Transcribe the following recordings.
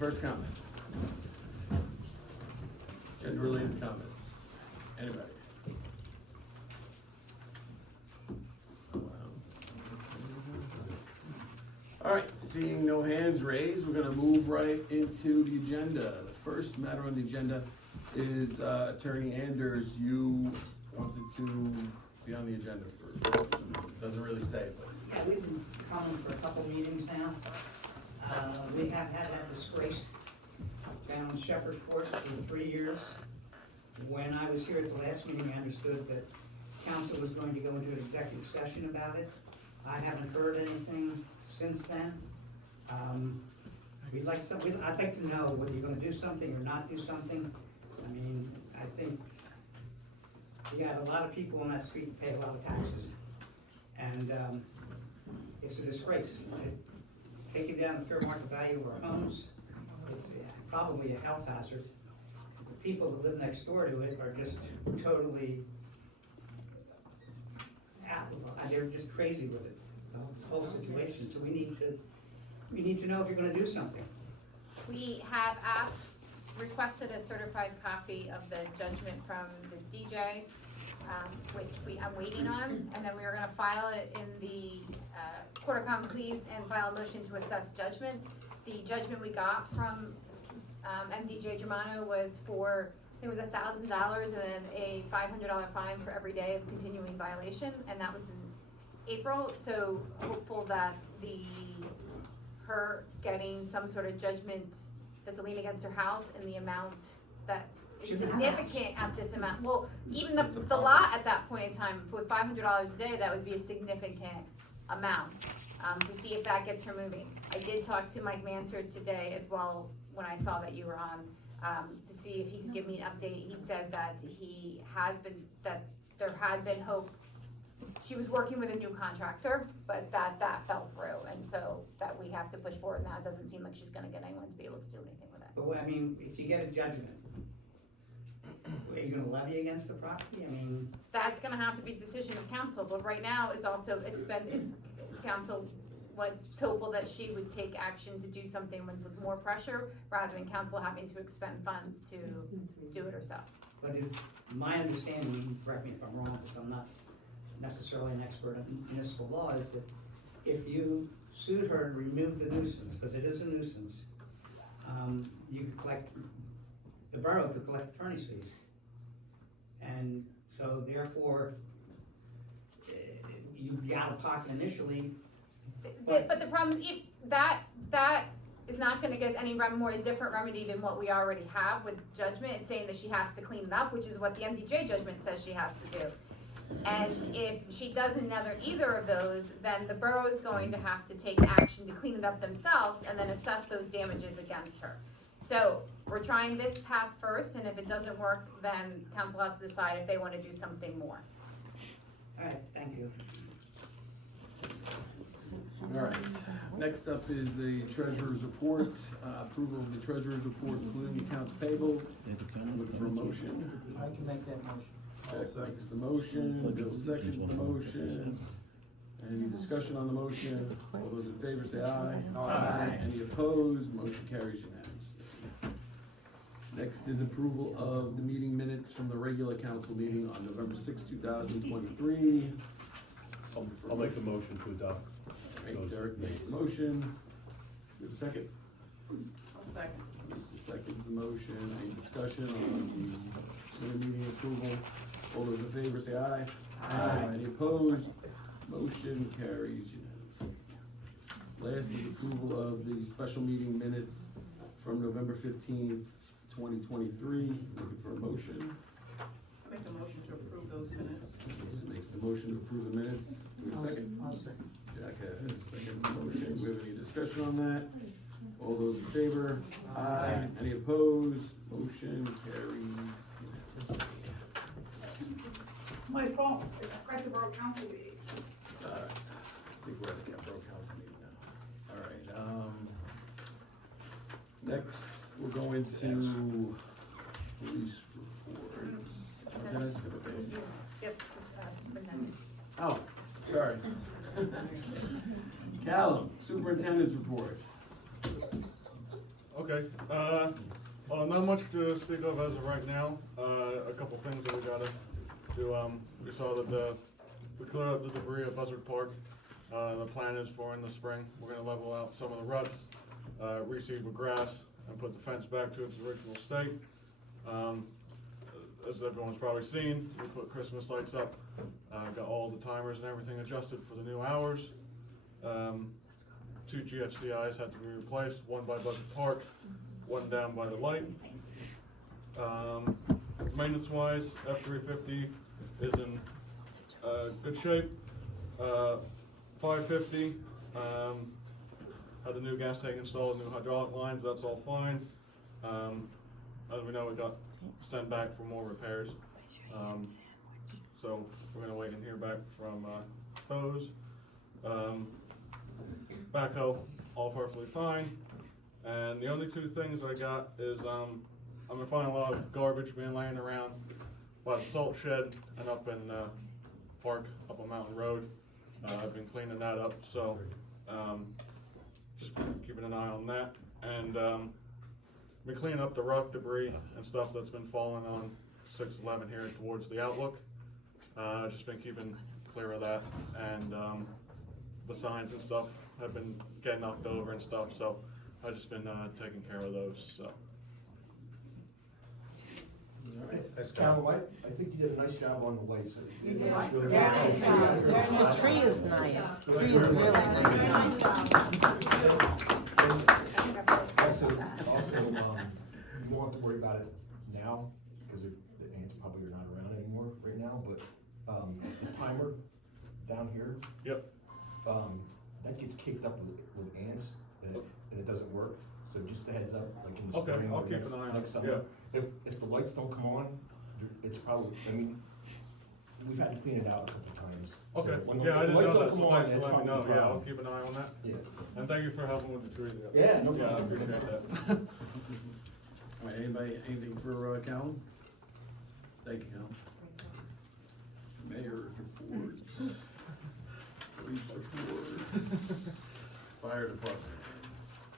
first comment? Gender-related comments? Anybody? All right, seeing no hands raised, we're gonna move right into the agenda. The first matter on the agenda is Attorney Anders. You wanted to be on the agenda for, doesn't really say, but. Yeah, we've been coming for a couple meetings now. We have had that disgrace down on Shepherd Court for 3 years. When I was here at the last meeting, I understood that council was going to go into an executive session about it. I haven't heard anything since then. I'd like to know whether you're gonna do something or not do something. I mean, I think you got a lot of people on that street that pay a lot of taxes. And it's a disgrace. It's taking down the fair market value of our homes. It's probably a health hazard. The people that live next door to it are just totally they're just crazy with it, this whole situation. So we need to know if you're gonna do something. We have requested a certified copy of the judgment from the DJ, which I'm waiting on, and then we are gonna file it in the Court of Common Pleas and file a motion to assess judgment. The judgment we got from MDJ Germano was for, it was $1,000 and then a $500 fine for every day of continuing violation, and that was in April. So hopeful that her getting some sort of judgment that's a lien against her house in the amount that is significant at this amount. Well, even the lot at that point in time, with $500 a day, that would be a significant amount, to see if that gets her moving. I did talk to Mike Mantor today as well, when I saw that you were on, to see if he could give me an update. He said that that there had been hope. She was working with a new contractor, but that fell through, and so that we have to push forward now. It doesn't seem like she's gonna get anyone to be able to do anything with it. But I mean, if you get a judgment, are you gonna levy against the property? I mean, That's gonna have to be the decision of council, but right now, it's also expended, council was hopeful that she would take action to do something with more pressure, rather than council having to expend funds to do it herself. but my understanding, you can correct me if I'm wrong, because I'm not necessarily an expert in municipal law, is that if you sued her to remove the nuisance, because it is a nuisance, you could collect, the borough could collect attorney's fees. And so therefore, you'd be out of pocket initially. But the problem is, that is not gonna get us any more different remedy than what we already have with judgment. It's saying that she has to clean it up, which is what the MDJ judgment says she has to do. And if she doesn't either of those, then the borough is going to have to take action to clean it up themselves and then assess those damages against her. So we're trying this path first, and if it doesn't work, then council has to decide if they wanna do something more. All right, thank you. All right, next up is the treasurer's report, approval of the treasurer's report, including accounts payable. Looking for a motion. I can make that motion. Jack makes the motion, Bill seconds the motion. Any discussion on the motion? All those in favor say aye. Aye. Any opposed? Motion carries unanimously. Next is approval of the meeting minutes from the regular council meeting on November 6, 2023. I'll make the motion to adopt. Right, Derek makes the motion. Do you have a second? I'll second. Lisa seconds the motion. Any discussion on the meeting approval? All those in favor say aye. Aye. Any opposed? Motion carries unanimously. Last is approval of the special meeting minutes from November 15th, 2023. Looking for a motion. I make a motion to approve those minutes. Lisa makes the motion to approve the minutes. Do we have a second? I'll second. Jack has seconds the motion. Do we have any discussion on that? All those in favor? Aye. Any opposed? Motion carries unanimously. My fault, I forgot the borough council meeting. I think we're at the borough council meeting now. All right, next, we'll go into police report. Can I skip a page? Yep, superintendent. Oh, sorry. Callum, superintendent's report. Okay, not much to speak of as of right now. A couple things that we gotta do. We saw that we cleared up the debris at Buzzard Park. The plan is for in the spring, we're gonna level out some of the ruts, reseed with grass, and put the fence back to its original state. As everyone's probably seen, we put Christmas lights up, got all the timers and everything adjusted for the new hours. 2 GFCIs had to be replaced, one by Buzzard Park, one down by the light. Maintenance wise, F350 is in good shape. 550, had the new gas tank installed, new hydraulic lines, that's all fine. As we know, it got sent back for more repairs. So we're gonna wait and hear back from those. Backhoe, all perfectly fine. And the only two things I got is I'm gonna find a lot of garbage being laying around by the salt shed and up in Park, up on Mountain Road. I've been cleaning that up, so just keeping an eye on that. And been cleaning up the rock debris and stuff that's been falling on 611 here towards the Outlook. Just been keeping clear of that, and the signs and stuff have been getting knocked over and stuff, so I've just been taking care of those, so. Cal, I think you did a nice job on the lights. You did. It's really Yeah. nice. The tree is nice. The tree is really nice. Also, you won't have to worry about it now, because the ants probably are not around anymore right now, but, the timer down here. Yep. That gets kicked up with ants, and it doesn't work, so just a heads up, like in the Okay, spring I'll or keep next, an eye on next it, summer. If the lights don't come on, it's probably, I mean, we've had to clean it out a couple times. So Okay, when the- yeah, I if the didn't lights know don't that, come so on, thanks for that's letting me probably know, the yeah, I'll problem. keep an eye on that. Yeah. And thank you for helping with the tree. Yeah, no Yeah, I problem. appreciate that. All right, anybody, anything for Callan? Thank you, Callan. Mayor's report. Police report. Fire department.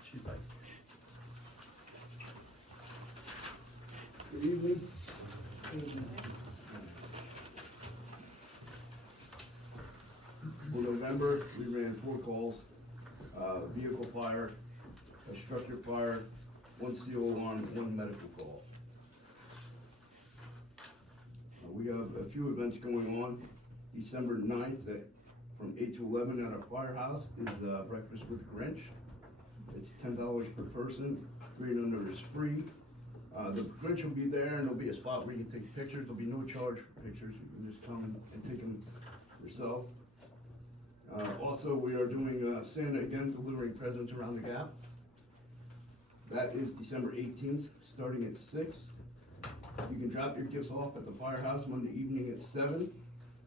Chief Ike. Good evening. For November, we ran 4 calls, vehicle fire, a structure fire, 1 CO alarm, 1 medical call. We have a few events going on. December 9th from 8 to 11 at our firehouse is Breakfast with Grinch. It's $10 per person, 3 and under is free. The Grinch will be there, and there'll be a spot where you can take pictures. There'll be no charge for pictures. You can just come and take them yourself. Also, we are doing Santa again, delivering presents around the gap. That is December 18th, starting at 6. You can drop your gifts off at the firehouse Monday evening at 7,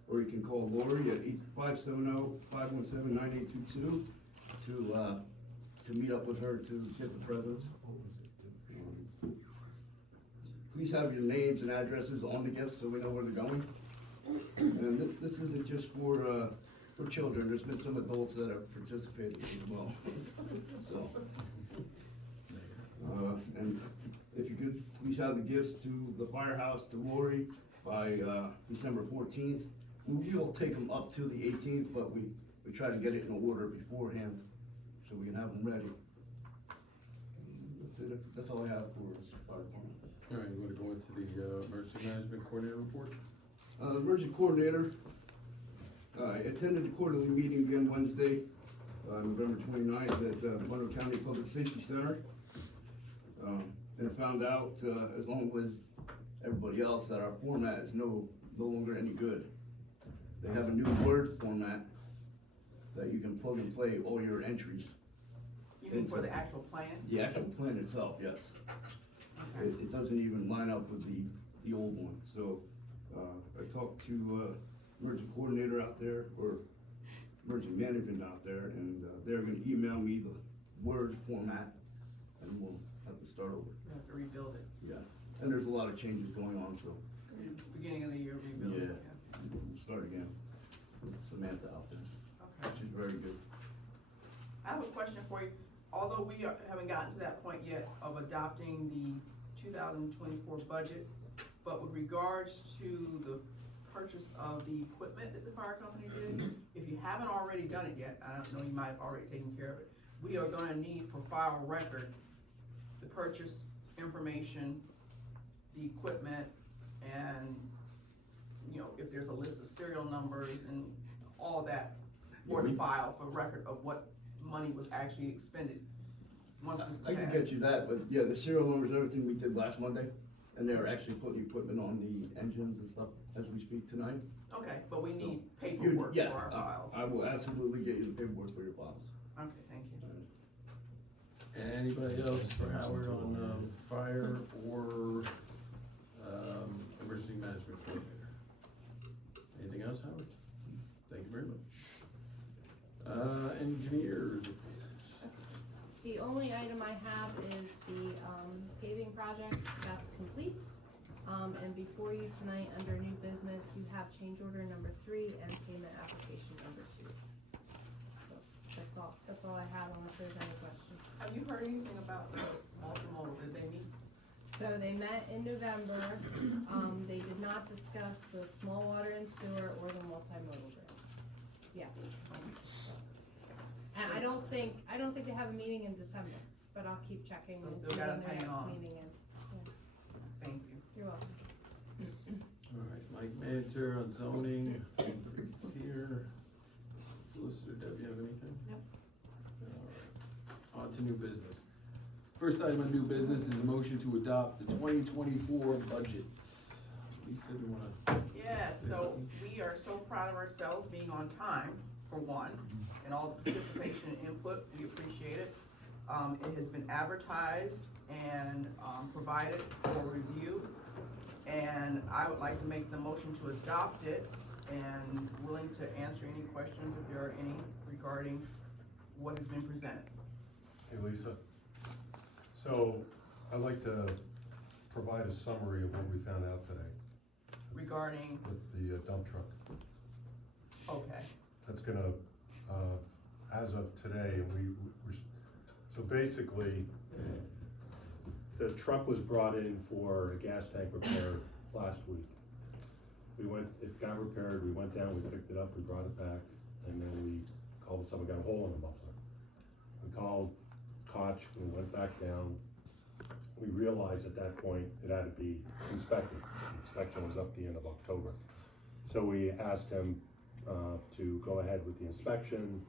or you can call Lori at 570-517-9822 to meet up with her to get the presents. Please have your names and addresses on the gifts so we know where they're going. And this isn't just for children. There's been some adults that have participated as well. So, and if you could, please have the gifts to the firehouse, to Lori, by December 14th. We will take them up to the 18th, but we try to get it in order beforehand so we can have them ready. That's it. That's all I have for fire department. All right, you wanna go into the emergency management coordinator report? Emergency coordinator, I attended the quarterly meeting again Wednesday, November 29th at Monroe County Public Safety Center. And I found out, as long as everybody else, that our format is no longer any good. They have a new Word format that you can plug and play all your entries. You mean for the actual plan? The actual plan itself, yes. Okay. It doesn't even line up with the old one, so, I talked to, emergency coordinator out there, or emergency management out there, and, they're gonna email me the Word format, and we'll have to start over. You have to rebuild it. Yeah, and there's a lot of changes going on, so, Beginning of the year rebuild. yeah, we'll start again. With Samantha out there, Okay. she's very good. I have a question for you. although we haven't gotten to that point yet of adopting the 2024 budget, but with regards to the purchase of the equipment that the fire company did, if you haven't already done it yet, I don't know, you might have already taken care of it, we are gonna need for file record the purchase information, the equipment, and, you know, if there's a list of serial numbers and all that for the file, for record of what money was actually expended. Once this is I can passed. get you that, but yeah, the serial numbers, and everything we did last Monday, and they're actually putting equipment on the engines and stuff as we speak tonight. Okay, but we need You- paperwork for yeah, our files. I will absolutely get you the paperwork for your files. Okay, thank you. Anybody else for Howard on, fire or, emergency management coordinator? Anything else, Howard? Thank you very much. Engineers reports. The only item I have is the paving project, that's complete. And before you tonight, under new business, you have change order number 3 and payment application number 2. So that's all I have unless there's any questions. Have you heard anything about the multimodal? Did they meet? So they met in November, they did not discuss the small water and sewer or the multimodal grant. Yeah. So. And I don't think they have a meeting in December, but I'll keep checking So and still see got when us their hanging next on. meeting is. Yeah. Thank you. You're welcome. All right, Mike Manter on zoning, here. Solicitor, Deb, you have anything? Nope. All right. On to new business. First item on new business is a motion to adopt the 2024 budget. Lisa, do you wanna? Yeah, so we are so proud of ourselves being on time, for one, and all the participation and input, we appreciate it. It has been advertised and, provided for review. And I would like to make the motion to adopt it and willing to answer any questions if there are any regarding what has been presented. Hey, Lisa. So I'd like to provide a summary of what we found out today Regarding, with the dump truck. okay, That's gonna, as of today, so basically, the truck was brought in for a gas tank repair last week. It got repaired, we went down, we picked it up, we brought it back, and then we called us up, we got a hole in the muffler. We called Koch, we went back down. We realized at that point it had to be inspected. The inspection was up the end of October. So we asked him to go ahead with the inspection,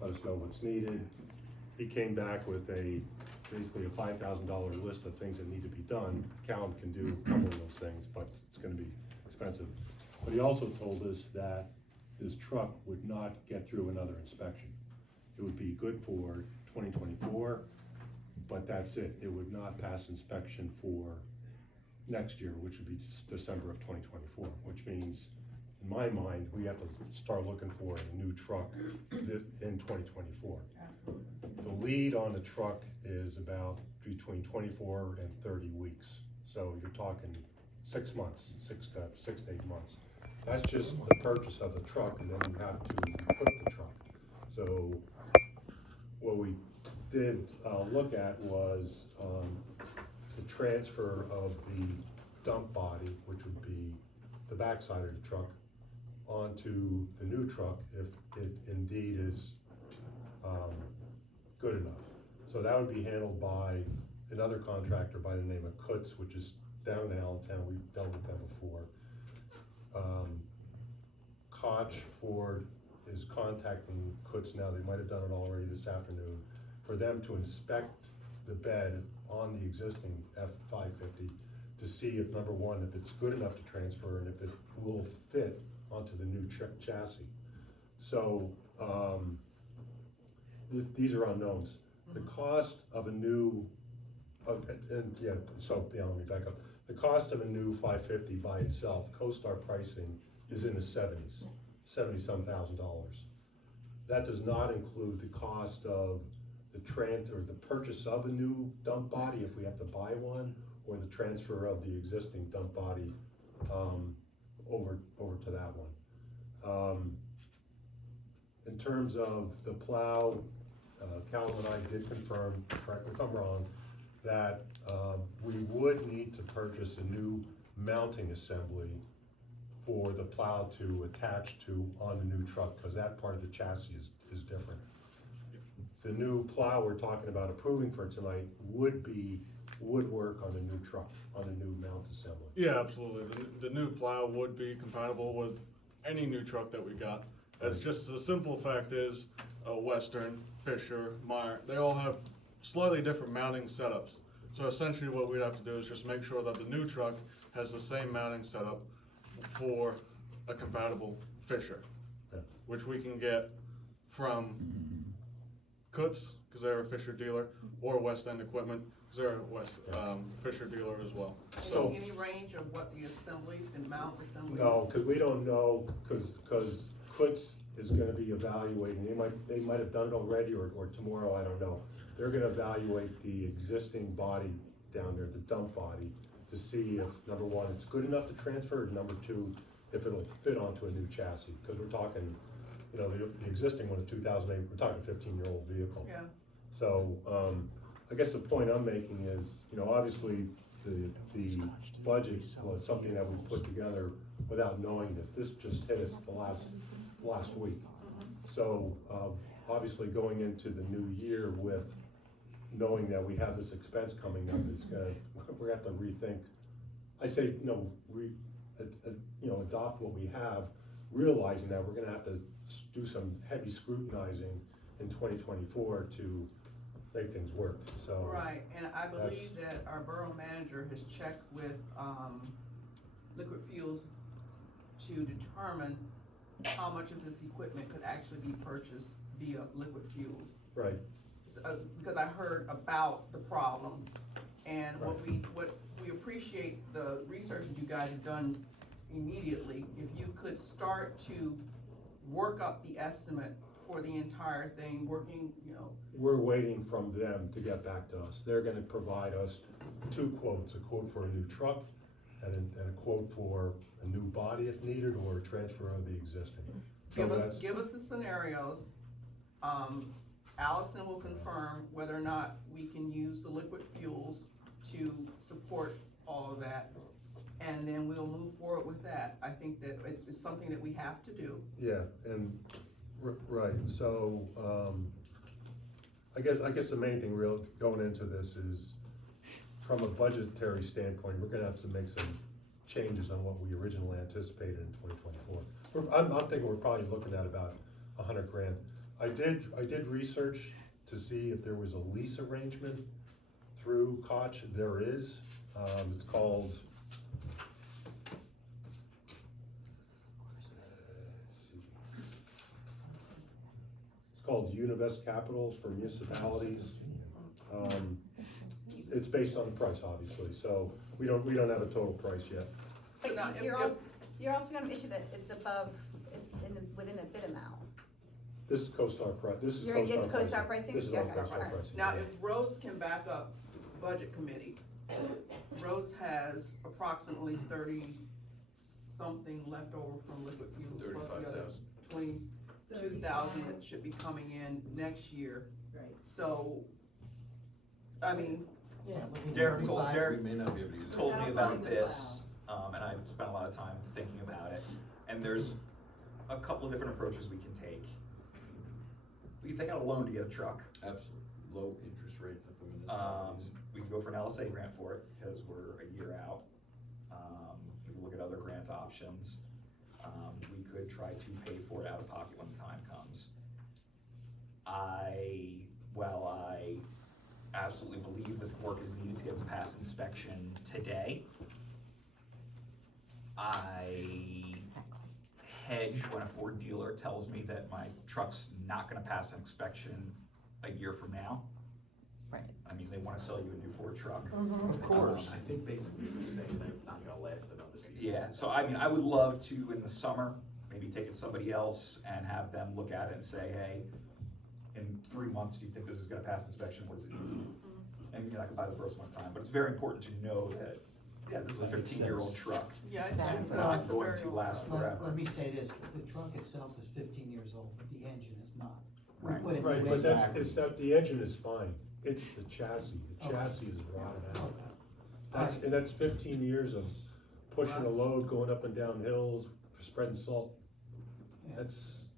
let us know what's needed. He came back with basically a $5,000 list of things that need to be done. Calum can do a couple of those things, but it's gonna be expensive. But he also told us that this truck would not get through another inspection. It would be good for 2024, but that's it. It would not pass inspection for next year, which would be December of 2024, which means, in my mind, we have to start looking for a new truck in 2024. absolutely. The lead on the truck is about between 24 and 30 weeks. So you're talking 6 months, 6 to 8 months. That's just the purchase of the truck, and then you have to put the truck. So what we did look at was the transfer of the dump body, which would be the backside of the truck, onto the new truck if it indeed is good enough. So that would be handled by another contractor by the name of Kutz, which is down in Allentown. We've dealt with them before. Koch Ford is contacting Kutz now. They might have done it already this afternoon for them to inspect the bed on the existing F-550 to see if, number one, if it's good enough to transfer and if it will fit onto the new chassis. So these are unknowns. The cost of a new, let me back up. The cost of a new 550 by itself, CoStar pricing, is in the 70s, $70-some thousand. That does not include the cost of the the purchase of a new dump body if we have to buy one, or the transfer of the existing dump body over to that one. In terms of the plow, Calvin and I did confirm, correct me if I'm wrong, that, we would need to purchase a new mounting assembly for the plow to attach to on the new truck, because that part of the chassis is different. The new plow we're talking about approving for tonight would work on the new truck, on the new mount assembly. Yeah, absolutely. The new plow would be compatible with any new truck that we got. It's just the simple fact is, Western, Fisher, Meyer, they all have slightly different mounting setups. So essentially what we'd have to do is just make sure that the new truck has the same mounting setup for a compatible Fisher, Yeah. which we can get from Kutz, because they're a Fisher dealer, or West End Equipment, because they're a Fisher dealer as well. So, Any range of what the assembly, the mount assembly? No, because we don't know, because Kutz is gonna be evaluating, they might have done it already, or tomorrow, I don't know. They're gonna evaluate the existing body down there, the dump body, to see if, number one, it's good enough to transfer, and number two, if it'll fit onto a new chassis, because we're talking, you know, the existing one, 2008, we're talking 15-year-old vehicle. Yeah. So, I guess the point I'm making is, you know, obviously, the budget was something that we put together without knowing this. This just hit us the last week. So, obviously, going into the new year with knowing that we have this expense coming up, we're gonna have to rethink. I say, you know, adopt what we have, realizing that we're gonna have to do some heavy scrutinizing in 2024 to make things work, so. Right, and I believe that our borough manager has checked with, Liquid Fuels to determine how much of this equipment could actually be purchased via Liquid Fuels. Right, So, because I heard about the problem, and what we appreciate the research that you guys have done immediately. If you could start to work up the estimate for the entire thing, working, you know. we're waiting from them to get back to us. They're gonna provide us two quotes, a quote for a new truck and a quote for a new body if needed, or a transfer of the existing. So Give us the scenarios. Allison will confirm whether or not we can use the Liquid Fuels to support all of that. And then we'll move forward with that. I think that it's something that we have to do. Yeah, and, right, so, I guess the main thing real, going into this is, from a budgetary standpoint, we're gonna have to make some changes on what we originally anticipated in 2024. I'm thinking we're probably looking at about $100,000. I did research to see if there was a lease arrangement through Koch. There is, it's called, it's called Univest Capitals for municipalities. It's based on the price, obviously, so we don't have a total price yet. But now, you're also gonna issue that it's above, within a bid amount. This is CoStar price, this is It's CoStar pricing? This is Yeah, all okay, CoStar alright. pricing. Now, yeah. if Rhodes can back up budget committee, Rhodes has approximately 30-something left over from Liquid Fuels, plus the other 22,000 that should be coming in next year. Right. So, I mean, Derek We may not be able to use it. told me about this, and I spent a lot of time thinking about it. And there's a couple of different approaches we can take. We can take out a loan to get a truck. Absolutely, low interest rates at the municipalities. We can go for an LSA grant for it, because we're a year out. We can look at other grant options. We could try to pay for it out of pocket when the time comes. While I absolutely believe that the work is needed to get to pass inspection today, I hedge when a Ford dealer tells me that my truck's not gonna pass an inspection a year from now. Right. I mean, they wanna sell you a new Ford truck. Of course. I think basically you're saying that it's not gonna last another season. Yeah, so I mean, I would love to, in the summer, maybe take it to somebody else and have them look at it and say, hey, in 3 months, do you think this is gonna pass inspection? What does it need? And I can buy the first one time, but it's very important to know that, yeah, this is a 15-year-old truck. yeah, And it's it's not going very to last forever. Let me say this, the truck itself is 15 years old, but the engine is not. we Right. put it Right, in. but it's not, the engine is fine, it's the chassis is rotted out. And that's 15 years of pushing a load, going up and down hills, spreading salt. Yeah. That's,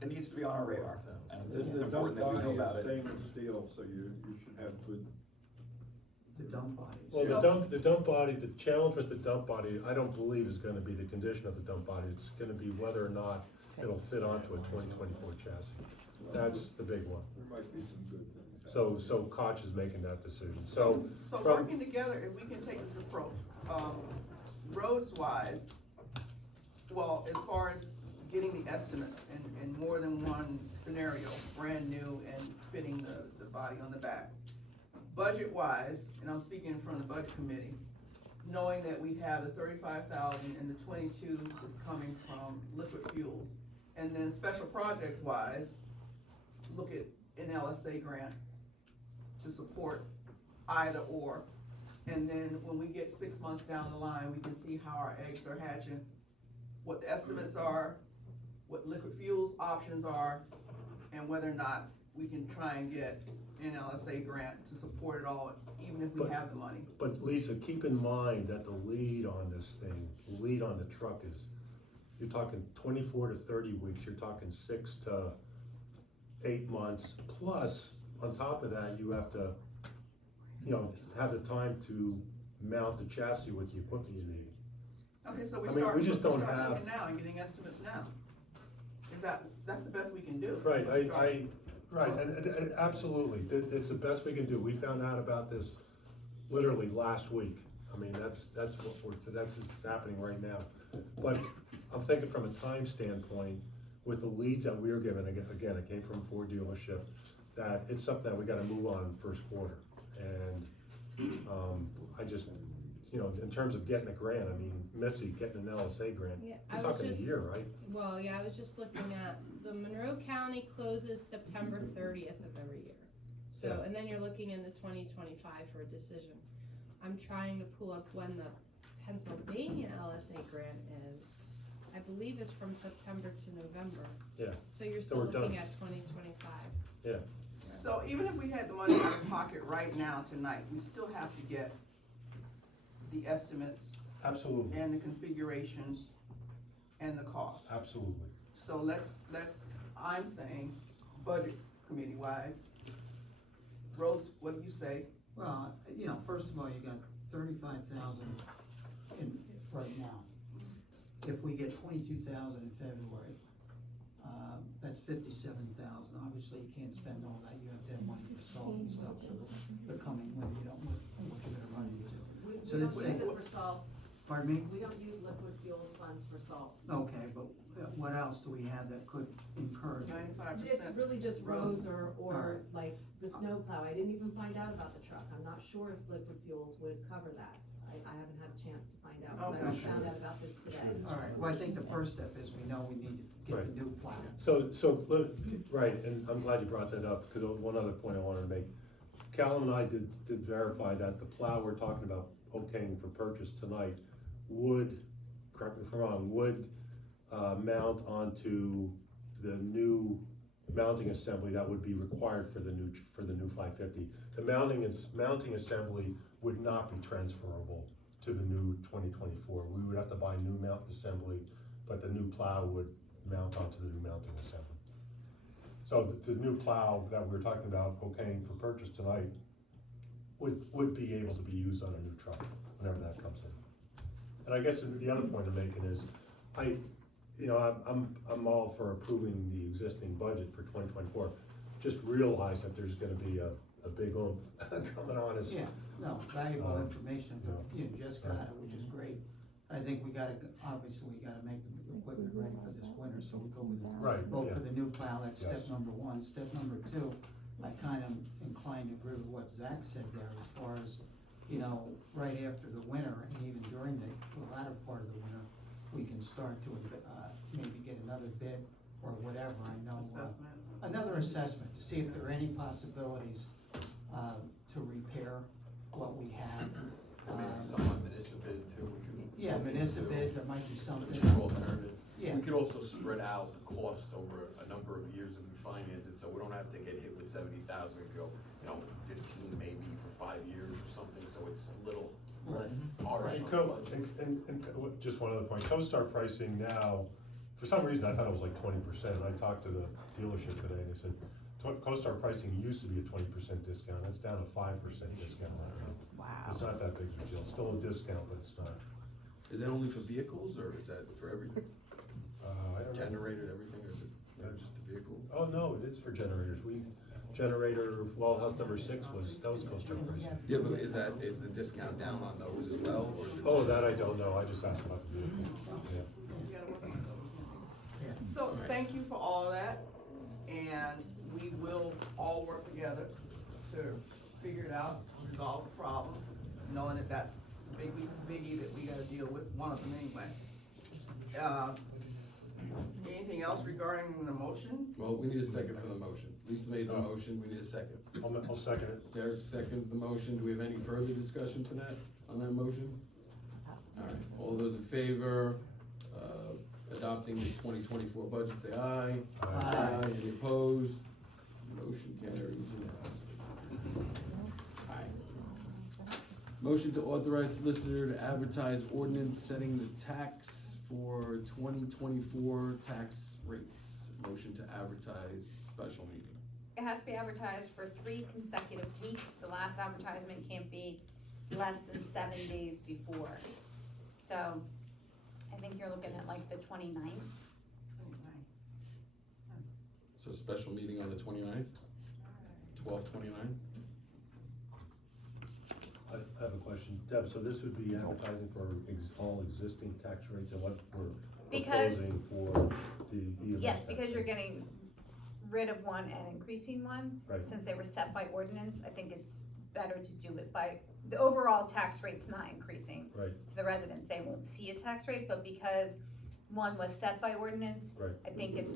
It needs to be on our radar, and it's The it's dump important that we know body about is it. stainless steel, so you should have good. The dump bodies. well, the dump body, the challenge with the dump body, I don't believe is gonna be the condition of the dump body, it's gonna be whether or not it'll fit onto a 2024 chassis. That's the big one. There might be some good things. So Koch is making that decision, so. So from- working together, if we can take this approach, roads wise, well, as far as getting the estimates in more than one scenario, brand new and fitting the body on the back. Budget wise, and I'm speaking from the budget committee, knowing that we have the 35,000 and the 22 is coming from liquid fuels. And then special projects wise, look at an LSA grant to support either or. And then when we get 6 months down the line, we can see how our eggs are hatching, what the estimates are, what liquid fuels options are, and whether or not we can try and get an LSA grant to support it all, even if we But- have the money. But Lisa, keep in mind that the lead on this thing, the lead on the truck is, you're talking 24 to 30 weeks, you're talking 6 to 8 months. Plus, on top of that, you have to, have the time to mount the chassis with the equipment you need. Okay, so we I mean, start, we just don't start have- looking now and getting estimates now. That's the best we can do. Right, Start- right, and absolutely, it's the best we can do. We found out about this literally last week. I mean, that's what's happening right now. But I'm thinking from a time standpoint, with the leads that we were given, again, it came from a Ford dealership, that it's something that we gotta move on in the first quarter. And, I just, in terms of getting a grant, I mean, Missy, getting an LSA grant, Yeah, you're talking a year, right? Well, yeah, I was just looking at, the Monroe County closes September 30th of every year. So, Yeah. and then you're looking into 2025 for a decision. I'm trying to pull up when the Pennsylvania LSA grant is. I believe it's from September to November. Yeah. So you're So still we're looking done. at 2025. Yeah. So even if we had the money out of pocket right now tonight, we still have to get the estimates Absolutely, and the configurations and the cost. absolutely. So let's, I'm saying, budget committee wise. Rose, what do you say? Well, first of all, you got 35,000 in, right now. If we get 22,000 in February, that's 57,000. Obviously, you can't spend all that, you have to have money for salt and stuff for the coming winter, you don't know what you're gonna run into. We So don't let's use say- it for salt, Pardon me? we don't use liquid fuels funds for salt. Okay, but what else do we have that could incur? 95%. It's really just roads or Alright. like the snow plow, I didn't even find out about the truck, I'm not sure if liquid fuels would cover that. I haven't had a chance to find out, but I Okay. found out about this today. All right, well, I think the first step is we know we need to get the new plow. Right, and I'm glad you brought that up, because one other point I wanted to make. Callum and I did verify that the plow we're talking about okaying for purchase tonight would, correct me if I'm wrong, would mount onto the new mounting assembly that would be required for the new 550. The mounting assembly would not be transferable to the new 2024. We would have to buy new mount assembly, but the new plow would mount onto the new mounting assembly. So the new plow that we were talking about okaying for purchase tonight would be able to be used on a new truck whenever that comes in. And I guess the other point I'm making is, I'm all for approving the existing budget for 2024. Just realize that there's gonna be a big oomph coming on us. Yeah, no, valuable information, yeah. you just got it, which is great. I think obviously we gotta make the equipment ready for this winter, so we go with it. Right, Vote yeah. for the new plow, that's step Yes. number one. Step number two, I kind of inclined to agree with what Zach said there as far as, right after the winter and even during the latter part of the winter, we can start to, maybe get another bid or whatever, I know. Assessment. Another assessment to see if there are any possibilities, to repair what we have. Maybe some on municipal bid too. We could Yeah, look municipal into bid, that might be something. a cheap alternative. Yeah. We could also spread out the cost over a number of years if we finance it, so we don't have to get hit with 70,000, we could go, 15 maybe for 5 years or something, so it's a little less harsh. And just one other point, CoStar pricing now, for some reason, I thought it was like 20%. I talked to the dealership today and they said, CoStar pricing used to be a 20% discount, it's down to 5% discount right now. Wow. It's not that big of a deal, still a discount, but it's not. Is that only for vehicles, or is that for everything? I don't know. Generator, everything, or is it just the vehicle? Oh, no, it is for generators, house number 6 that was CoStar pricing. Yeah, but is the discount down on those as well, or is it? Oh, that I don't know, I just asked about the vehicle, yeah. You gotta work on those. So, thank you for all of that, and we will all work together to figure it out, resolve the problem, knowing that that's the biggie that we gotta deal with, one of them anyway. Anything else regarding the motion? Well, we need a second for the motion. Lisa made the motion, we need a second. I'll second it. Derek seconds the motion. Do we have any further discussion on that motion? All right, all those in favor, adopting the 2024 budget, say aye. Aye. Any opposed? Motion carries unanimously. Aye. Motion to authorize solicitor to advertise ordinance setting the tax for 2024 tax rates. Motion to advertise special meeting. It has to be advertised for 3 consecutive weeks. The last advertisement can't be less than 7 days before. So, I think you're looking at like the 29th. So special meeting on the 29th? 12/29? I have a question, Deb, so this would be advertising for all existing tax rates and what we're Because- proposing for the event? Yes, because you're getting rid of one and increasing one. Right. Since they were set by ordinance, I think it's better to do it by, the overall tax rate's not increasing. Right. To the residents, they won't see a tax rate, but because one was set by ordinance, Right. I think it's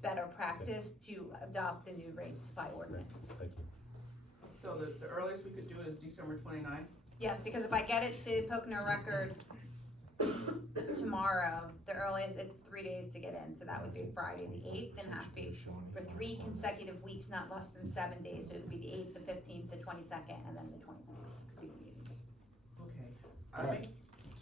better practice to adopt the new rates by ordinance. Thank you. So the earliest we could do it is December 29th? Yes, because if I get it to Pocono Record tomorrow, the earliest, it's 3 days to get in, so that would be Friday the 8th, and it has to be for 3 consecutive weeks, not less than 7 days, so it would be the 8th, the 15th, the 22nd, and then the 29th. Okay. Alright,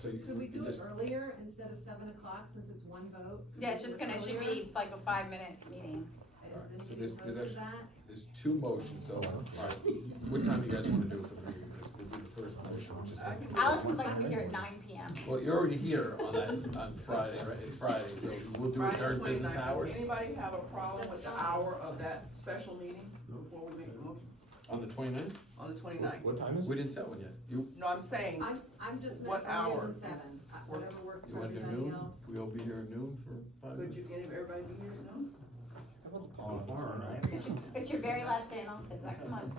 so you Could we do it just, earlier instead of 7 o'clock since it's one vote? Could Yeah, we it's do just it gonna, it should earlier? be like a 5-minute meeting. Alright, Is so this there's opposed to actually, that? there's 2 motions, so, alright, what time do you guys wanna do it for the meeting? Because we'll do the first motion, which is I can do Allison would like to be here at 9 PM. well, you're already here on Friday, right? It's Friday, so we'll do it Friday during 29th. business hours Does anybody have a problem with the hour of that special meeting before we make the motion? on the 29th? On the 29th? What time is We it? didn't set one yet. You No, I'm saying, I'm just What meant earlier hour than is 7, whatever works for wanna do everybody noon? else. We'll be here at noon for 5 could minutes. you get everybody to be here at noon? It's your very last day in office, come on.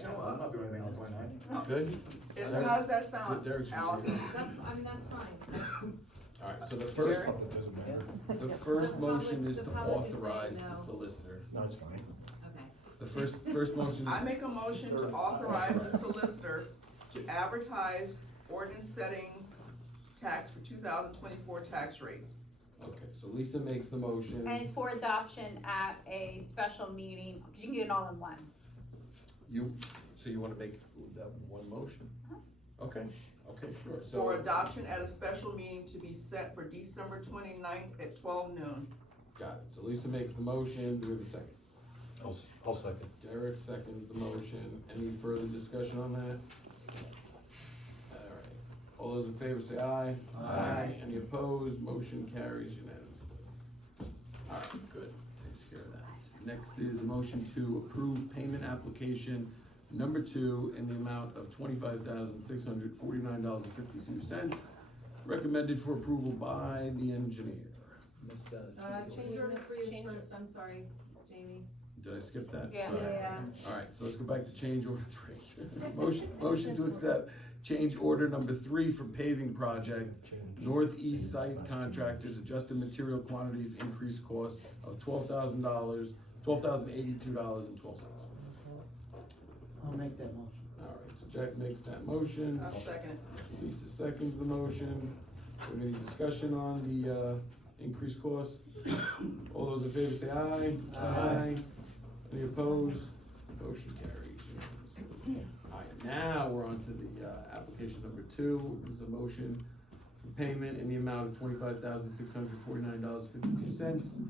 Show up. doing anything on 29th. Good? How does that sound, Derek should be here. Allison? That's fine. Alright, so the first, the first motion is The to public is saying authorize the no. solicitor. No, it's fine. Okay. The first motion I is, make a motion to authorize the solicitor to advertise ordinance setting tax for 2024 tax rates. okay, so Lisa makes the motion. And it's for adoption at a special meeting, cause you can get it all in one. So you wanna make that one motion? Okay, sure, so. For adoption at a special meeting to be set for December 29th at 12 noon. Got it, so Lisa makes the motion, do we have a second? I'll second. Derek seconds the motion, any further discussion on that? Alright, all those in favor say aye. Aye. Any opposed, motion carries unanimously. Alright, good, takes care of that. Next is a motion to approve payment application number 2 in the amount of $25,649.52, recommended for approval by the engineer. Change order 3 is first, I'm sorry, Jamie. Did I skip that? Yeah. Sorry. Yeah. Alright, so let's go back to change order 3. Motion to accept change order number 3 for paving project, northeast site contractors, adjusted material quantities, increased cost of $12,082.12. I'll make that motion. Alright, so Jack makes that motion, I'll second it. Lisa seconds the motion. Any discussion on the, increased cost? All those in favor say aye. Aye. Any opposed? Motion carries unanimously. Alright, now we're on to the, application number 2. This is a motion for payment in the amount of $25,649.52.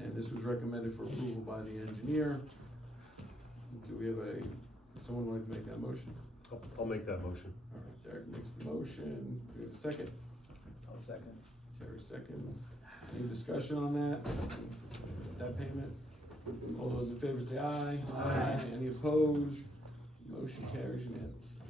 And this was recommended for approval by the engineer. Do we have someone like to make that motion? I'll make that motion. Alright, Derek makes the motion. Do we have a second? I'll second. Terry seconds. Any discussion on that payment? All those in favor say aye. Aye. Any opposed? Motion carries unanimously.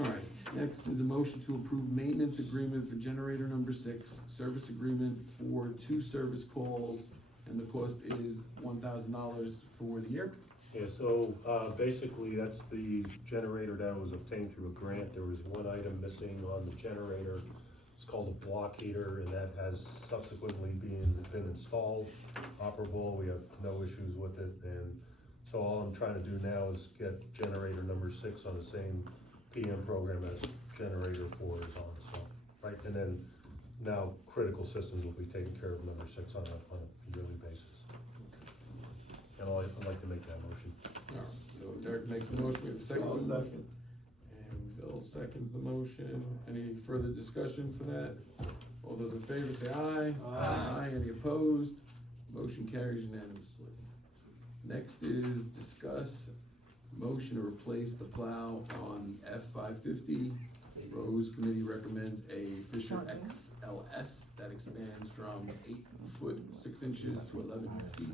Alright, next is a motion to approve maintenance agreement for generator number 6, service agreement for 2 service calls, and the cost is $1,000 for the year. Yeah, so, basically, that's the generator that was obtained through a grant. There was one item missing on the generator. It's called a block heater, and that has subsequently been installed, operable. We have no issues with it, and so all I'm trying to do now is get generator number 6 on the same PM program as generator 4 is on, so, right? And then now critical systems will be taking care of number 6 on a yearly basis. And I'd like to make that motion. Alright, so Derek makes the motion, we have a second for the motion. And Bill seconds the motion. Any further discussion for that? All those in favor say aye. Aye. Any opposed? Motion carries unanimously. Next is discuss motion to replace the plow on F-550. Roads Committee recommends a Fisher XLS that expands from 8 foot 6 inches to 11 feet.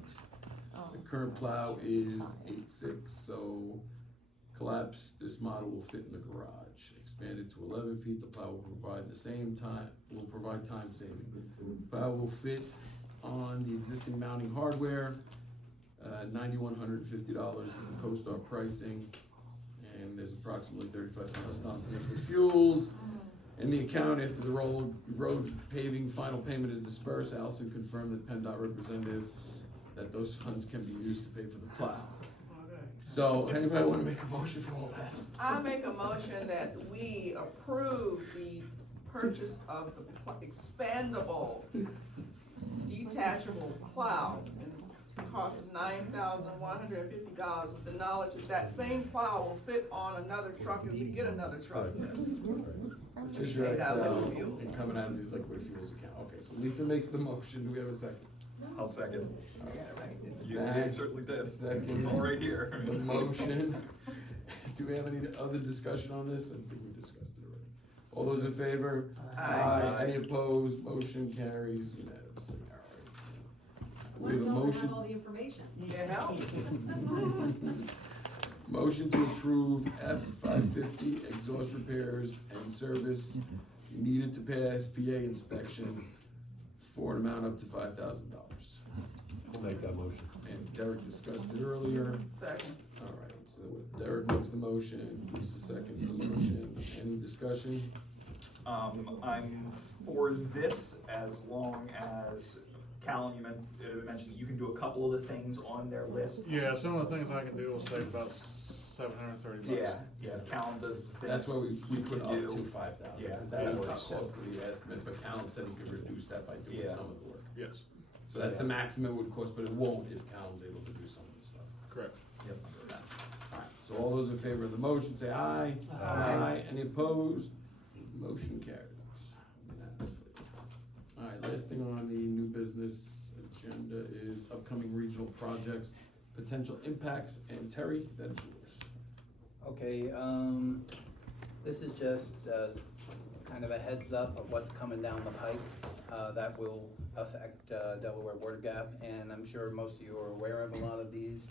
The current plow is 8'6", so collapse, this model will fit in the garage. Expanded to 11 feet, the plow will provide time saving. The plow will fit on the existing mounting hardware. $9,150 is the CoStar pricing, and there's approximately 35 miles liquid fuels in the account. After the road paving final payment is dispersed, Allison confirmed with PennDOT representative that those funds can be used to pay for the plow. So, anybody wanna make a motion for all that? I make a motion that we approve the purchase of the expandable detachable plow. Cost of $9,150 with the knowledge that that same plow will fit on another truck if you get another truck. Yes. The Fisher XL and coming out of the liquid fuels account. Okay, so Lisa makes the motion. Do we have a second? I'll second. Zach certainly did. seconds It's all right here. the motion. Do we have any other discussion on this? I think we discussed it already. All those in favor? Aye. Any opposed? Motion carries unanimously. All right. We have a Well, I motion. have all the information. It helps. Motion to approve F-550 exhaust repairs and service needed to pass PA inspection for an amount up to $5,000. I'll make that motion. And Derek discussed it earlier. Second. All right, so Derek makes the motion, Lisa seconds the motion. Any discussion? I'm for this as long as, Callan, you mentioned you can do a couple of the things on their list. Yeah, some of the things I can do will save about $730. Yeah, if Callan does the things. That's why we you put can up do. to 5,000, Yeah, because that that was the works. cost of the estimate, but Callum said he could reduce that by doing Yeah. some of the work. Yes, So that's the maximum it would cost, but it won't if Callum's able to do some of the stuff. correct. Yep. Alright, so all those in favor of the motion say aye. Aye. Any opposed? Motion carries unanimously. Alright, last thing on the new business agenda is upcoming regional projects, potential impacts, and Terry, that is yours. Okay, this is just, kind of a heads up of what's coming down the pike, that will affect, Delaware Water Gap, and I'm sure most of you are aware of a lot of these,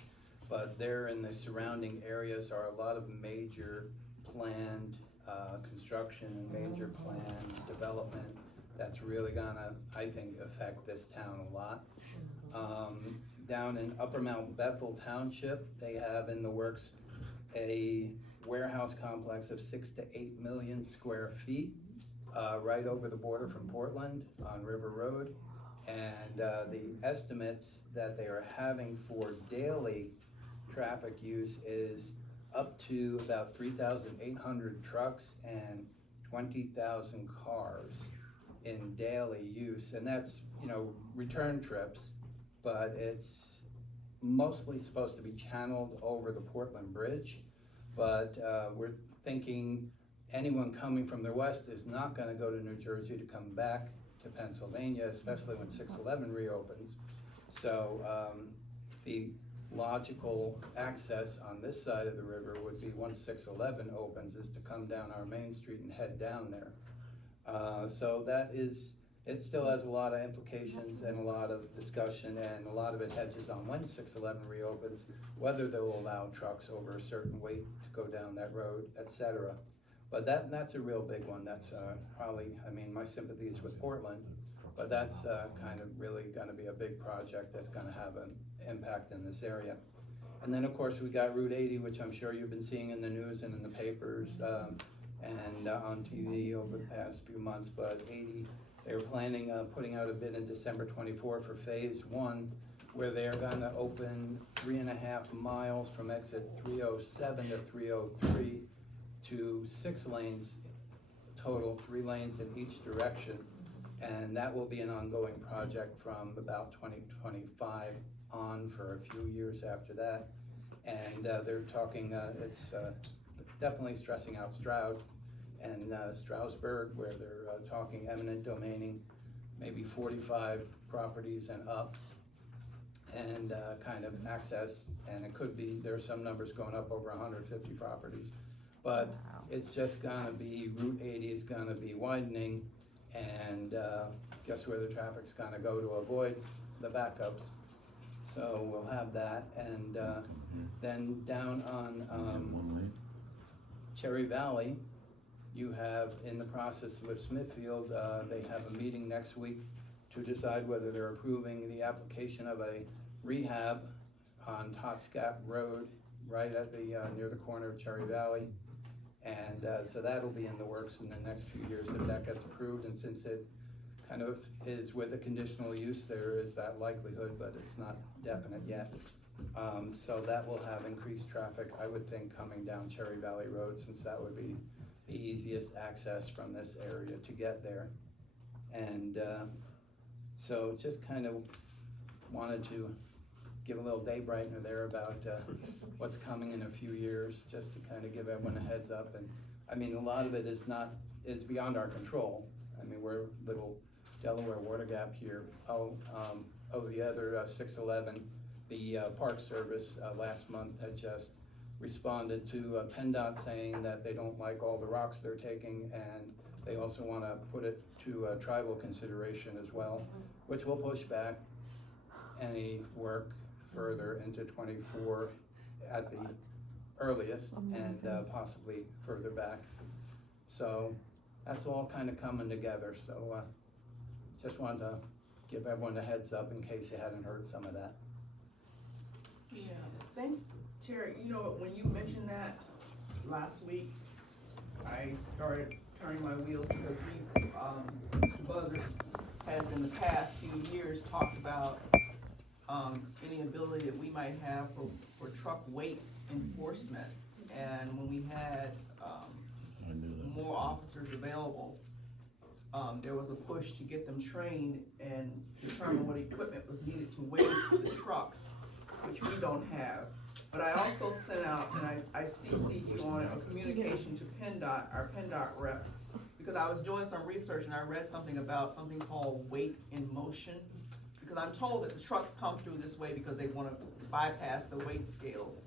but there in the surrounding areas are a lot of major planned, construction and major planned development that's really gonna, I think, affect this town a lot. Down in Upper Mount Bethel Township, they have in the works a warehouse complex of 6 to 8 million square feet, right over the border from Portland on River Road. And the estimates that they are having for daily traffic use is up to about 3,800 trucks and 20,000 cars in daily use, and that's, you know, return trips, but it's mostly supposed to be channeled over the Portland Bridge. But we're thinking anyone coming from the west is not gonna go to New Jersey to come back to Pennsylvania, especially when 611 reopens. So the logical access on this side of the river would be, once 611 opens, is to come down our main street and head down there. So that is, it still has a lot of implications and a lot of discussion, and a lot of it hedges on when 611 reopens, whether they'll allow trucks over a certain weight to go down that road, etc. But that's a real big one. That's probably, I mean, my sympathy is with Portland, but that's kind of really gonna be a big project that's gonna have an impact in this area. And then, of course, we got Route 80, which I'm sure you've been seeing in the news and in the papers and on TV over the past few months. But 80, they were planning putting out a bid in December 24 for phase 1, where they're gonna open 3.5 miles from exit 307 to 303 to 6 lanes total, 3 lanes in each direction. And that will be an ongoing project from about 2025 on for a few years after that. And they're talking, it's definitely stressing out Stroud and Stroudsburg, where they're talking eminent domaining, maybe 45 properties and up, and kind of access, and it could be, there's some numbers going up over 150 properties. But it's just gonna be, Route 80 is gonna be widening, and guess where the traffic's gonna go to avoid the backups. So we'll have that, and then down on Cherry Valley, you have, in the process with Smithfield, they have a meeting next week to decide whether they're approving the application of a rehab on Totscap Road, right at the, near the corner of Cherry Valley. And so that'll be in the works in the next few years if that gets approved, and since it kind of is with a conditional use, there is that likelihood, but it's not definite yet. So that will have increased traffic, I would think, coming down Cherry Valley Road, since that would be the easiest access from this area to get there. And so just kind of wanted to give a little day brightener there about what's coming in a few years, just to kind of give everyone a heads up. And I mean, a lot of it is beyond our control. I mean, we're little Delaware water gap here. The other 611, the Park Service last month had just responded to PennDOT saying that they don't like all the rocks they're taking, and they also want to put it to tribal consideration as well, which will push back any work further into 24 at the earliest, and possibly further back. So that's all kind of coming together. So just wanted to give everyone a heads up in case you hadn't heard some of that. Yeah, thanks, Terry. You know, when you mentioned that last week, I started turning my wheels, because we, Mr. Buzzard has in the past few years talked about any ability that we might have for truck weight enforcement. And when we had more officers available, there was a push to get them trained and determine what equipment was needed to weight the trucks, which we don't have. But I also sent out, and I CC'd you on a communication to PennDOT, our PennDOT rep, because I was doing some research and I read something about something called weight in motion. Because I'm told that the trucks come through this way because they want to bypass the weight scales,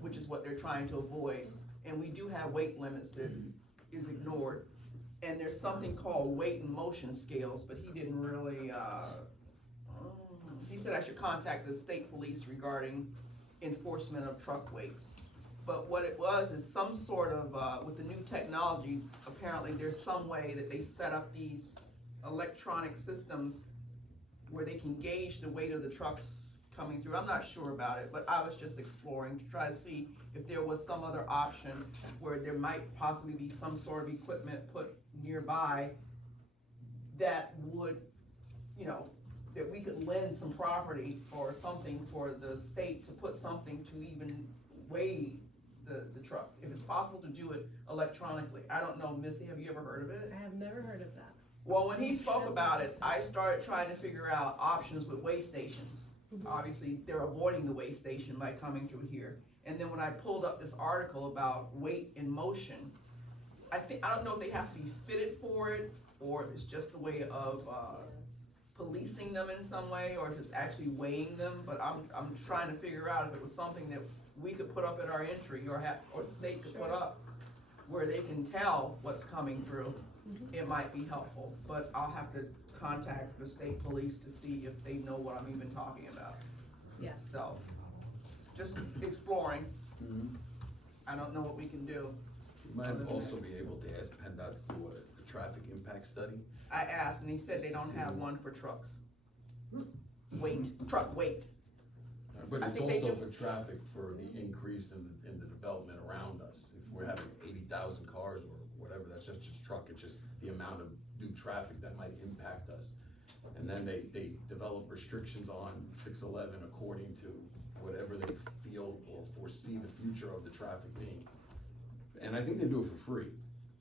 which is what they're trying to avoid. And we do have weight limits that is ignored. And there's something called weight and motion scales, but he didn't really, he said I should contact the state police regarding enforcement of truck weights. But what it was is some sort of, with the new technology, apparently there's some way that they set up these electronic systems where they can gauge the weight of the trucks coming through. I'm not sure about it, but I was just exploring to try to see if there was some other option where there might possibly be some sort of equipment put nearby that would, you know, that we could lend some property or something for the state to put something to even weigh the trucks, if it's possible to do it electronically. I don't know, Missy, have you ever heard of it? I have never heard of that. Well, when he spoke That's about it, interesting. I started trying to figure out options with weigh stations. Obviously, they're avoiding the weigh station by coming through here. And then when I pulled up this article about weight in motion, I don't know if they have to be fitted for it, or if it's just a way of, policing them in some way, or if it's actually weighing them, but I'm trying to figure out if it was something that we could put up at our entry, or the state could put Sure. up, where they can tell what's coming through. It might be helpful, but I'll have to contact the state police to see if they know what I'm even talking about. Yeah. So, just exploring. Mhm. I don't know what we can do. You might also be able to ask PennDOT to do a traffic impact study. I asked, and he said they don't have one for trucks. Truck weight. But I it's think they also do. for traffic for the increase in the development around us. If we're having 80,000 cars or whatever, that's just truck, it's just the amount of new traffic that might impact us. And then they develop restrictions on 611 according to whatever they feel or foresee the future of the traffic being. And I think they do it for free,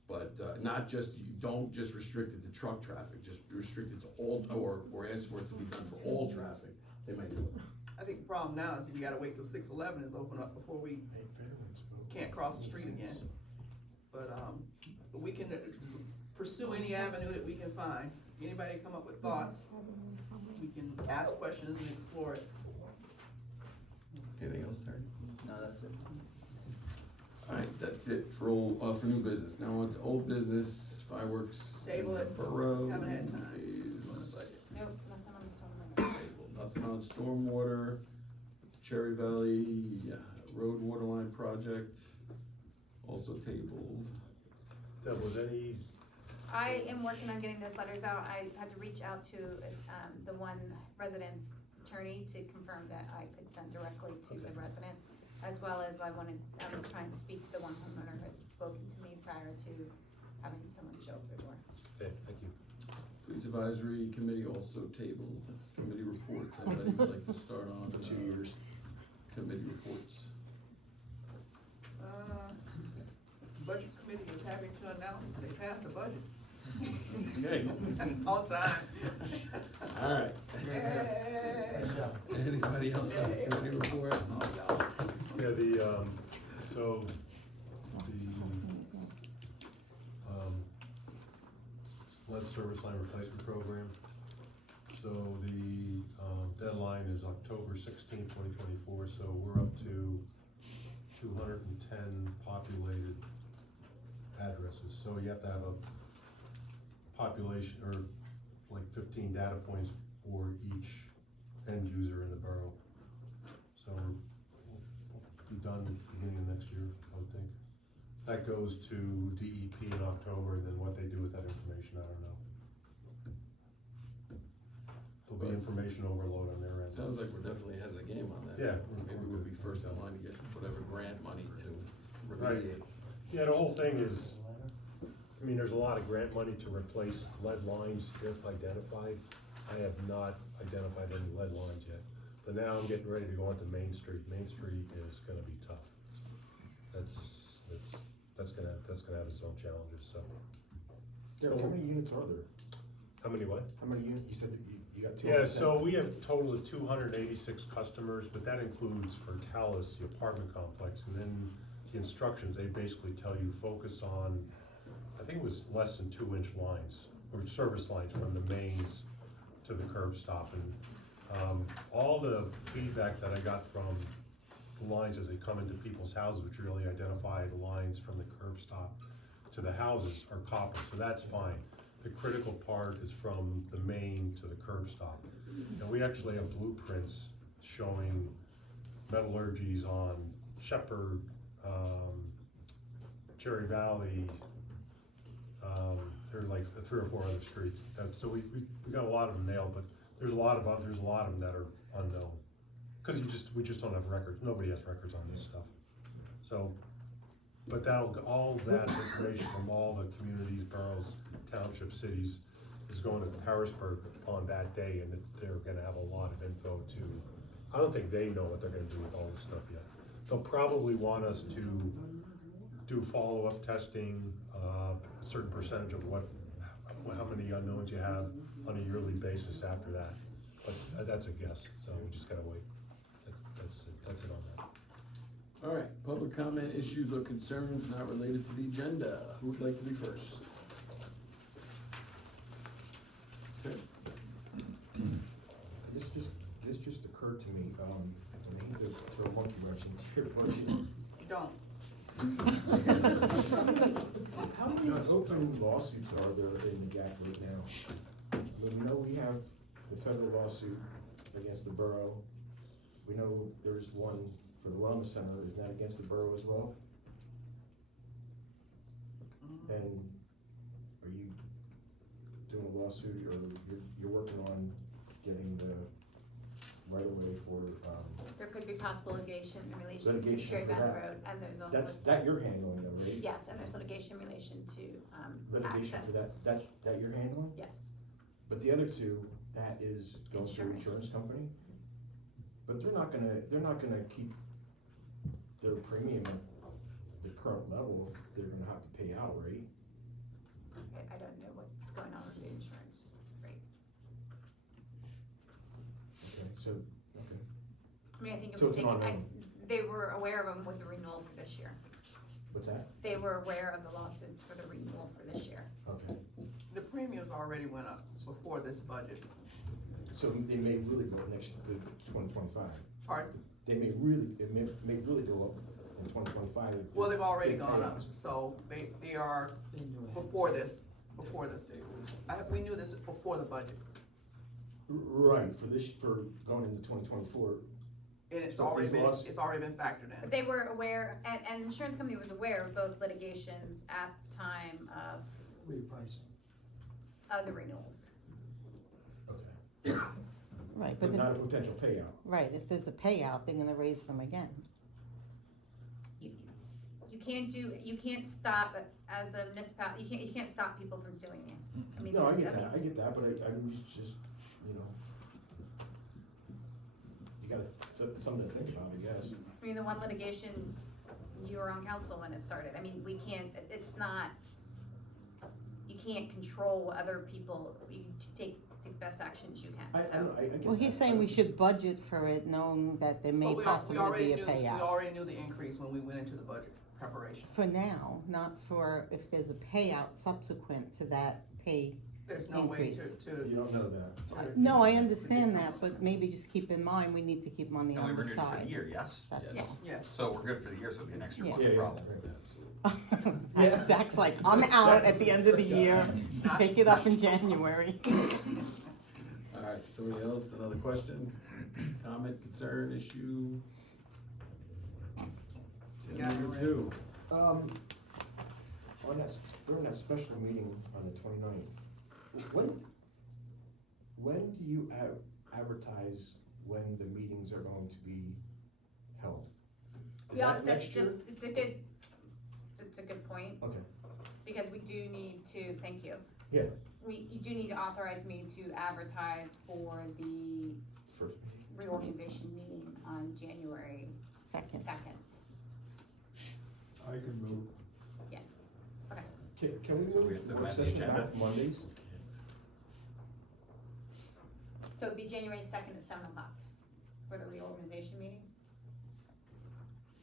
but not just, you don't just restrict it to truck traffic, just restrict it to all, or ask for it to be done for all traffic, they might do it. I think the problem now is we gotta wait till 611 is open up before we can't cross the street again. But we can pursue any avenue that we can find. Anybody come up with thoughts, we can ask questions and explore it. Anything else, Terry? No, that's it. Alright, that's it for old, for new business. Now on to old business, fireworks. Table it. Borough Haven't had time. is Nope, nothing on the stormwater. nothing on stormwater, Cherry Valley Road Waterline Project, also tabled. Deb, was any, I am working on getting those letters out. I had to reach out to, the one resident's attorney to confirm that I could send directly to the resident, as well as I'm trying to speak to the one homeowner who had spoken to me prior to having someone show up their door. okay, thank you. Police Advisory Committee also tabled. Committee reports, anybody would like to start on? 2 years. Committee reports. Budget committee is happy to announce that they passed the budget. Okay. On time. Alright. Yay. Anybody else have a committee report? Yeah, so, lead service line replacement program. So the, deadline is October 16, 2024, so we're up to 210 populated addresses. So you have to have a population, or like 15 data points for each end user in the borough. So we'll be done beginning of next year, I would think. That goes to DEP in October, and then what they do with that information, I don't know. There'll be information overload on their end. Sounds like we're definitely ahead of the game on that. Yeah. Maybe we'll be first in line to get whatever grant money to Right. remediate. Yeah, the whole thing is, I mean, there's a lot of grant money to replace lead lines if identified. I have not identified any lead lines yet, but now I'm getting ready to go onto Main Street. Main Street is gonna be tough. That's gonna have its own challenges, so. Daryl, how many units are there? How many what? How many units, you said that you got two? Yeah, so we have a total of 286 customers, but that includes for Talus, the apartment complex, and then the instructions, they basically tell you focus on, I think it was less than 2-inch lines, or service lines from the mains to the curb stop. And all the feedback that I got from the lines as they come into people's houses, which really identify the lines from the curb stop to the houses, are copper, so that's fine. The critical part is from the main to the curb stop. And we actually have blueprints showing metallurgies on Shepherd, Cherry Valley, there are like 3 or 4 other streets. So we got a lot of them nailed, but there's a lot of them that are unknown. Cause we just don't have records, nobody has records on this stuff. So, but all that information from all the communities, boroughs, townships, cities is going to Harrisburg on that day, and they're gonna have a lot of info to, I don't think they know what they're gonna do with all this stuff yet. they'll probably want us to do follow-up testing, a certain percentage of how many unknowns you have on a yearly basis after that. But that's a guess, so we just gotta wait. That's it on that. All right, public comment, issues or concerns not related to the agenda. Who would like to be first? Okay. This just occurred to me, I hate to throw a monkey wrench into your budget. Don't. How many open lawsuits are there in the GAC right now? We know we have the federal lawsuit against the borough. We know there's one for the wellness center. Is that against the borough as well? And are you doing a lawsuit, or you're working on getting the right of way for, There could be possible litigation in relation to litigation Cherry for Valley that? Road, and there's also. That you're handling though, right? Yes, and there's litigation in relation to, Litigation access. for that you're handling? Yes. But the other two, that is going through Insurance. insurance company? But they're not gonna keep their premium at the current level, if they're gonna have to pay out, right? I don't know what's going on with the insurance rate. Okay, so, okay. I mean, I think it So was it's an taken, unknown. they were aware of them with the renewal for this year. What's that? They were aware of the lawsuits for the renewal for this year. Okay. The premiums already went up before this budget. So they may really go up next, 2025. Pardon? It may really go up in 2025. Well, they've already Big gone up, payouts. so they are before this. We knew this before the budget, Right, for going into 2024. and it's So already these been factored But in. they were aware, and the insurance company was aware of both litigations at the time of, of the renewals. Okay. Right, But but, not a potential payout. right, if there's a payout, they're gonna raise them again. You can't stop, as a municipality, you can't stop people from suing you. I mean, No, I there's- get that, but I'm just, you know, you gotta, something to think about, I guess. I mean, the one litigation, you were on council when it started. I mean, we can't, it's not, you can't control other people. You take the best actions you I can, so. get Well, he's that. saying we should budget for it, knowing that there may But we possibly already be a knew, we payout. already knew the increase when we went into the budget preparation. For now, not for if there's a payout subsequent to that pay. There's no way Increase. to. You don't know that. No, I understand that, but maybe just keep in mind, we need to keep money And we on the renewed it for the side. year, yes? That's Yes. all. Yes. So we're good for the year, so it'll be next year, Yeah. what's the problem? Yeah. Zach's like, I'm out at the end of the year, take it up in January. All right, somebody else, another question, comment, concern, issue? Got it, Number right. 2. On that, during that special meeting on the 29th, when do you advertise when the meetings are going to be held? Is Yeah, that that's next year? just, it's a good point, Okay, because we do need to, thank you. yeah, You do need to authorize me to advertise for the first. reorganization meeting on January Second. 2nd. I can move. Can we So we move have to work amend the session agenda? back to Mondays? So it'd be January 2nd at 7 o'clock for the reorganization meeting?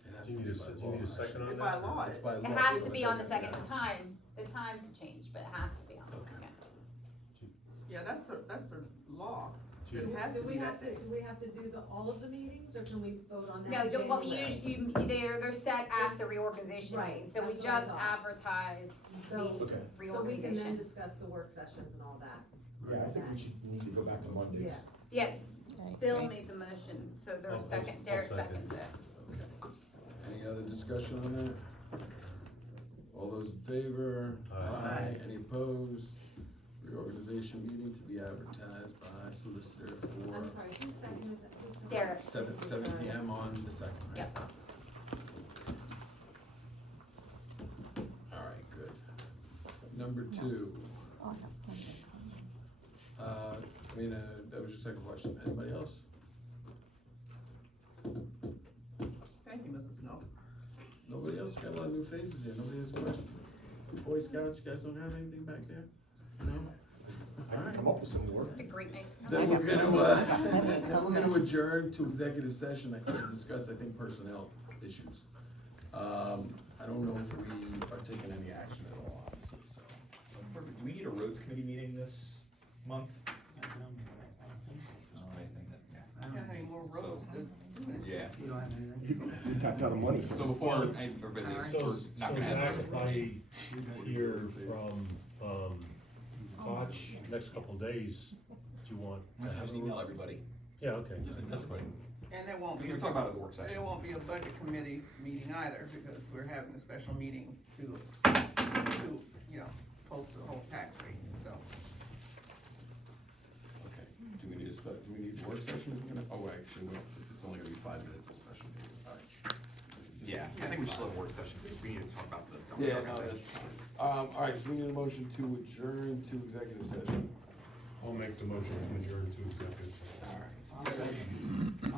It has Do you to need be a by se- you need a law, second on actually. By law. It's by It law, has so to it be on the doesn't second, matter. the time can change, but it has to be on the Okay. second. Yeah, that's the law. Do It you- has to Do be we that have to, day. do we have to do all of the meetings, or can we vote on that No, in what we January? they're set at the reorganization Right, meeting, so we that's what I just thought. advertise So, the Okay. so we can then reorganization. discuss the work sessions and all that. Yeah, I think we need to go back to Mondays. Yeah. Yes, Okay, Bill great. made the motion, so I'll there's second, Derek second. seconds it. Okay. Any other discussion on that? All those in favor? Aye. Any opposed? Reorganization meeting to be advertised by solicitor for I'm sorry, who seconded that? Who seconded Derek. that? 7 PM on the 2nd, right? Yep. All right, good. Number 2, Oh, I have plenty of comments. that was your second question. Anybody else? Thank you, Mrs. No? Nobody else? Got a lot of new faces here. Nobody has questions? Boy Scouts, you guys don't have anything back there? No? I can come up with some work. It's a great night. Then we're gonna adjourn to executive session that could discuss, I think, personnel issues. I don't know if we are taking any action at all, obviously, so. Perfect. Do we need a roads committee meeting this month? I don't have any more roads to do it. Yeah. You don't have anything? You tapped out of money. So before, everybody's, we're So, not gonna have. Zach, I hear from, Koch next couple of days, do you want? to have Just a- email everybody. Yeah, okay. That's fine. And there won't be. We'll talk about it at the work session. There won't be a budget committee meeting either, because we're having a special meeting to, you know, post the whole tax rate, so. Okay, do we need the work session? Oh, actually, it's only gonna be 5 minutes of special meeting, all right. Yeah, I think we should have a work session, because we need to talk about the. Yeah, no, that's fine. All right, so we need a motion to adjourn to executive session. I'll make the motion to adjourn to executive session. All right.